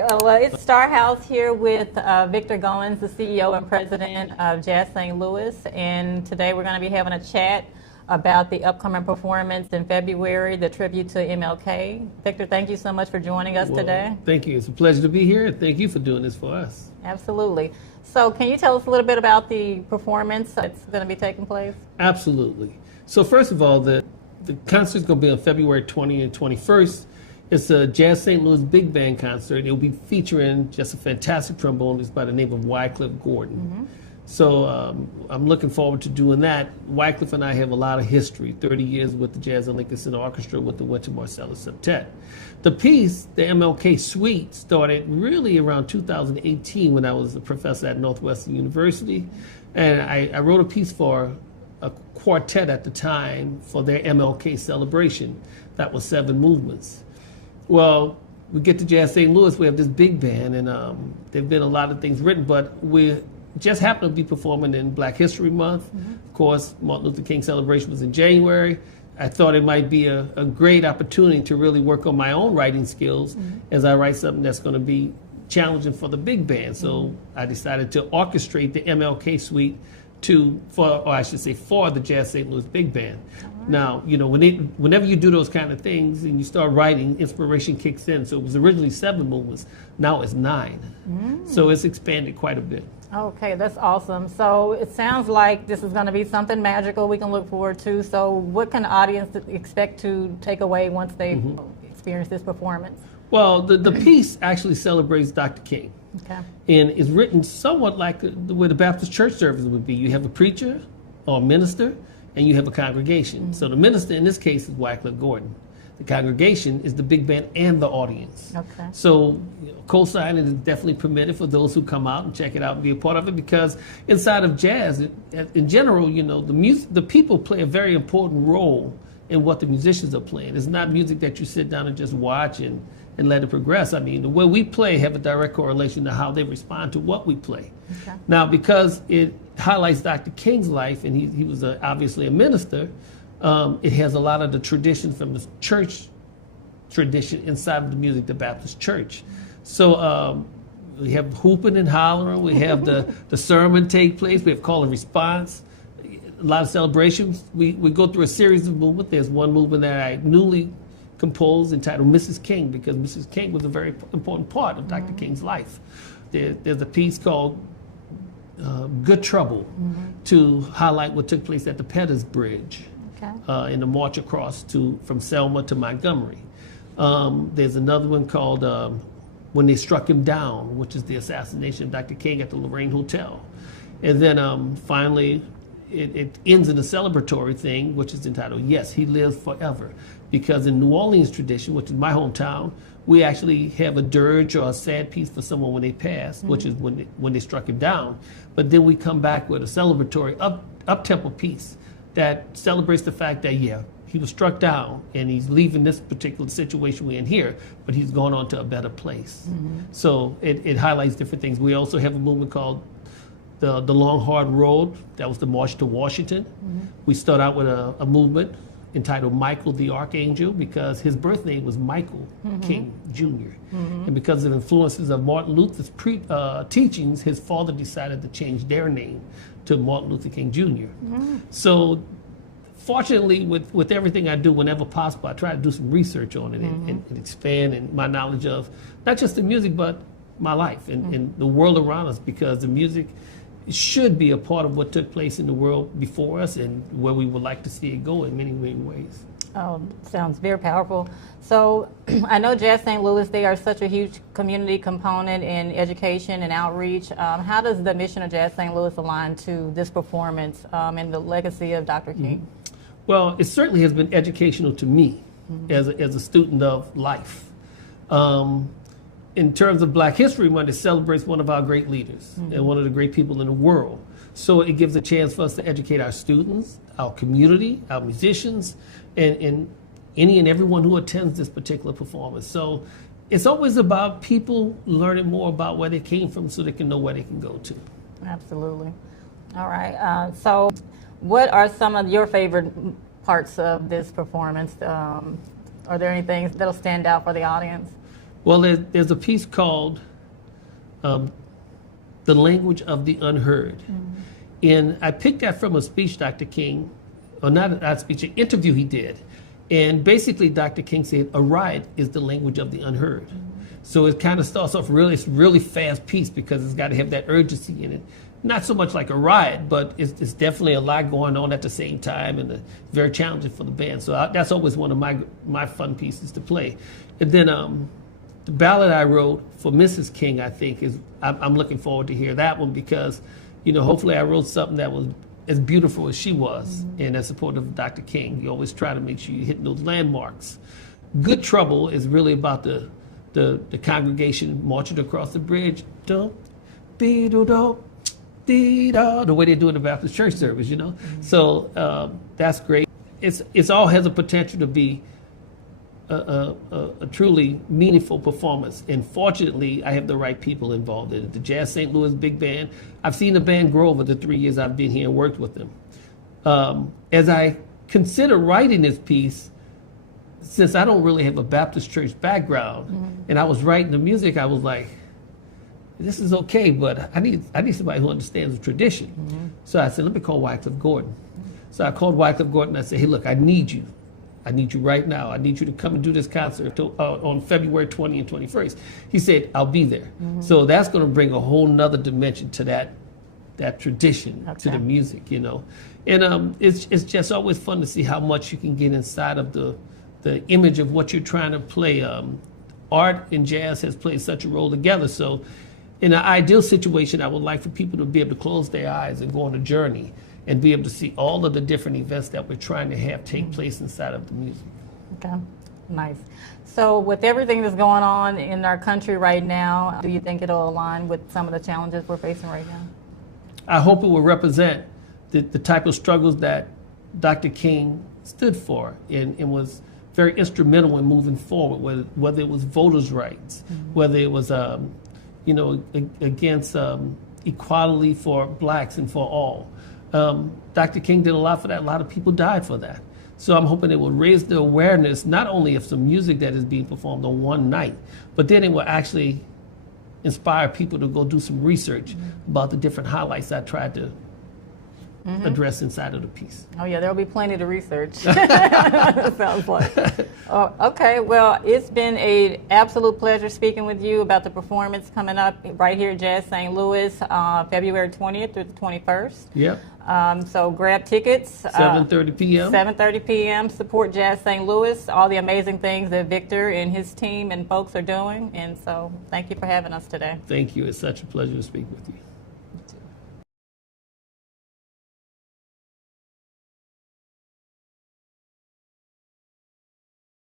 right, well, it's Star House here with Victor Goines, the CEO and president of Jazz St. Louis, and today we're going to be having a chat about the upcoming performance in February, the tribute to MLK. Victor, thank you so much for joining us today. Thank you. It's a pleasure to be here. Thank you for doing this for us. Absolutely. So can you tell us a little bit about the performance that's going to be taking place? Absolutely. So first of all, the concert is going to be on February 20th and 21st. It's a Jazz St. Louis Big Band concert. It'll be featuring just a fantastic trombonist by the name of Victor Goines. Mm-hmm. So I'm looking forward to doing that. Wycliffe and I have a lot of history, 30 years with the Jazz and Lincoln Center Orchestra with the Winter Marcellus Septet. The piece, the MLK Suite, started really around 2018 when I was a professor at Northwestern University. And I wrote a piece for a quartet at the time for their MLK celebration. That was 7 movements. Well, we get to Jazz St. Louis, we have this big band, and there have been a lot of things written, but we just happen to be performing in Black History Month. Mm-hmm. Of course, Martin Luther King celebration was in January. I thought it might be a great opportunity to really work on my own writing skills as I write something that's going to be challenging for the big band. So I decided to orchestrate the MLK Suite for the Jazz St. Louis Big Band. Right. Now, you know, whenever you do those kind of things and you start writing, inspiration kicks in. So it was originally 7 movements, now it's 9. So it's expanded quite a bit. Okay, that's awesome. So it sounds like this is going to be something magical we can look forward to. So what can the audience expect to take away once they experience this performance? Well, the piece actually celebrates Dr. King. Okay. And it's written somewhat like the way the Baptist church service would be. You have a preacher or a minister, and you have a congregation. So the minister in this case is Victor Goines. The congregation is the big band and the audience. Okay. So co-signing is definitely permitted for those who come out and check it out and be a part of it, because inside of jazz, in general, you know, the people play a very important role in what the musicians are playing. It's not music that you sit down and just watch and let it progress. I mean, the way we play have a direct correlation to how they respond to what we play. Okay. Now, because it highlights Dr. King's life, and he was obviously a minister, it has a lot of the tradition from the church tradition inside of the music, the Baptist church. So we have hooping and hollering, we have the sermon take place, we have call and response, a lot of celebrations. We go through a series of movements. There's one movement that I newly composed entitled Mrs. King, because Mrs. King was a very important part of Dr. King's life. There's a piece called Good Trouble to highlight what took place at the Pettus Bridge in the march across from Selma to Montgomery. There's another one called When They Struck Him Down, which is the assassination of Dr. King at the Lorraine Hotel. And then finally, it ends in a celebratory thing, which is entitled Yes, He Lives Forever. Because in New Orleans tradition, which is my hometown, we actually have a dirge or a sad piece for someone when they pass, which is when they struck him down. But then we come back with a celebratory up-tempo piece that celebrates the fact that, yeah, he was struck down and he's leaving this particular situation we're in here, but he's gone on to a better place. So it highlights different things. We also have a movement called the Long Hard Road. That was the March to Washington. We start out with a movement entitled Michael the Archangel, because his birth name was Michael King Jr. And because of influences of Martin Luther's teachings, his father decided to change their name to Martin Luther King Jr. So fortunately, with everything I do, whenever possible, I try to do some research on it and expand my knowledge of not just the music, but my life and the world around us, because the music should be a part of what took place in the world before us and where we would like to see it go in many, many ways. Oh, sounds very powerful. So I know Jazz St. Louis, they are such a huge community component in education and outreach. How does the mission of Jazz St. Louis align to this performance and the legacy of Dr. King? Well, it certainly has been educational to me as a student of life. In terms of Black History Month, it celebrates one of our great leaders and one of the great people in the world. So it gives a chance for us to educate our students, our community, our musicians, and any and everyone who attends this particular performance. So it's always about people learning more about where they came from so they can know where they can go to. Absolutely. All right. So what are some of your favorite parts of this performance? Are there any things that'll stand out for the audience? Well, there's a piece called The Language of the Unheard. And I picked that from a speech Dr. King, or not a speech, an interview he did. And basically Dr. King said, a riot is the language of the unheard. So it kind of starts off it's really fast piece because it's got to have that urgency in it. Not so much like a riot, but it's definitely a lot going on at the same time, and very challenging for the band. So that's always one of my fun pieces to play. And then the ballad I wrote for Mrs. King, I think, I'm looking forward to hear that one because, hopefully I wrote something that was as beautiful as she was, and as supportive of Dr. King. You always try to make sure you're hitting those landmarks. Good Trouble is really about the congregation marching across the bridge. The way they do in the Baptist church service, So that's great. It's all has a potential to be a truly meaningful performance. And fortunately, I have the right people involved in it. The Jazz St. Louis Big Band. I've seen the band grow over the 3 years I've been here and worked with them. As I consider writing this piece, since I don't really have a Baptist church background, and I was writing the music, I was like, this is okay, but I need somebody who understands the tradition. So I said, let me call Wycliffe Gordon. So I called Wycliffe Gordon. I said, hey, look, I need you. I need you right now. I need you to come and do this concert on February 20 and 21st. He said, I'll be there. So that's going to bring a whole nother dimension to that tradition, to the music, And it's just always fun to see how much you can get inside of the image of what you're trying to play. Art and jazz has played such a role together. So in an ideal situation, I would like for people to be able to close their eyes and go on a journey and be able to see all of the different events that we're trying to have take place inside of the music. Okay, nice. So with everything that's going on in our country right now, do you think it'll align with some of the challenges we're facing right now? I hope it will represent the type of struggles that Dr. King stood for and was very instrumental in moving forward, whether it was voters' rights, whether it was against equality for blacks and for all. Dr. King did a lot for that. A lot of people died for that. So I'm hoping it will raise the awareness, not only of some music that is being performed on one night, but then it will actually inspire people to go do some research about the different highlights I tried to address inside of the piece. Oh yeah, there'll be plenty to research. Sounds like. Okay, well, it's been an absolute pleasure speaking with you about the performance coming up right here at Jazz St. Louis, February 20th through the 21st. Yep. So grab tickets. 7:30 p.m. 7:30 p.m. Support Jazz St. Louis, all the amazing things that Victor and his team and folks are doing. And so thank you for having us today. Thank you. It's such a pleasure to speak with you.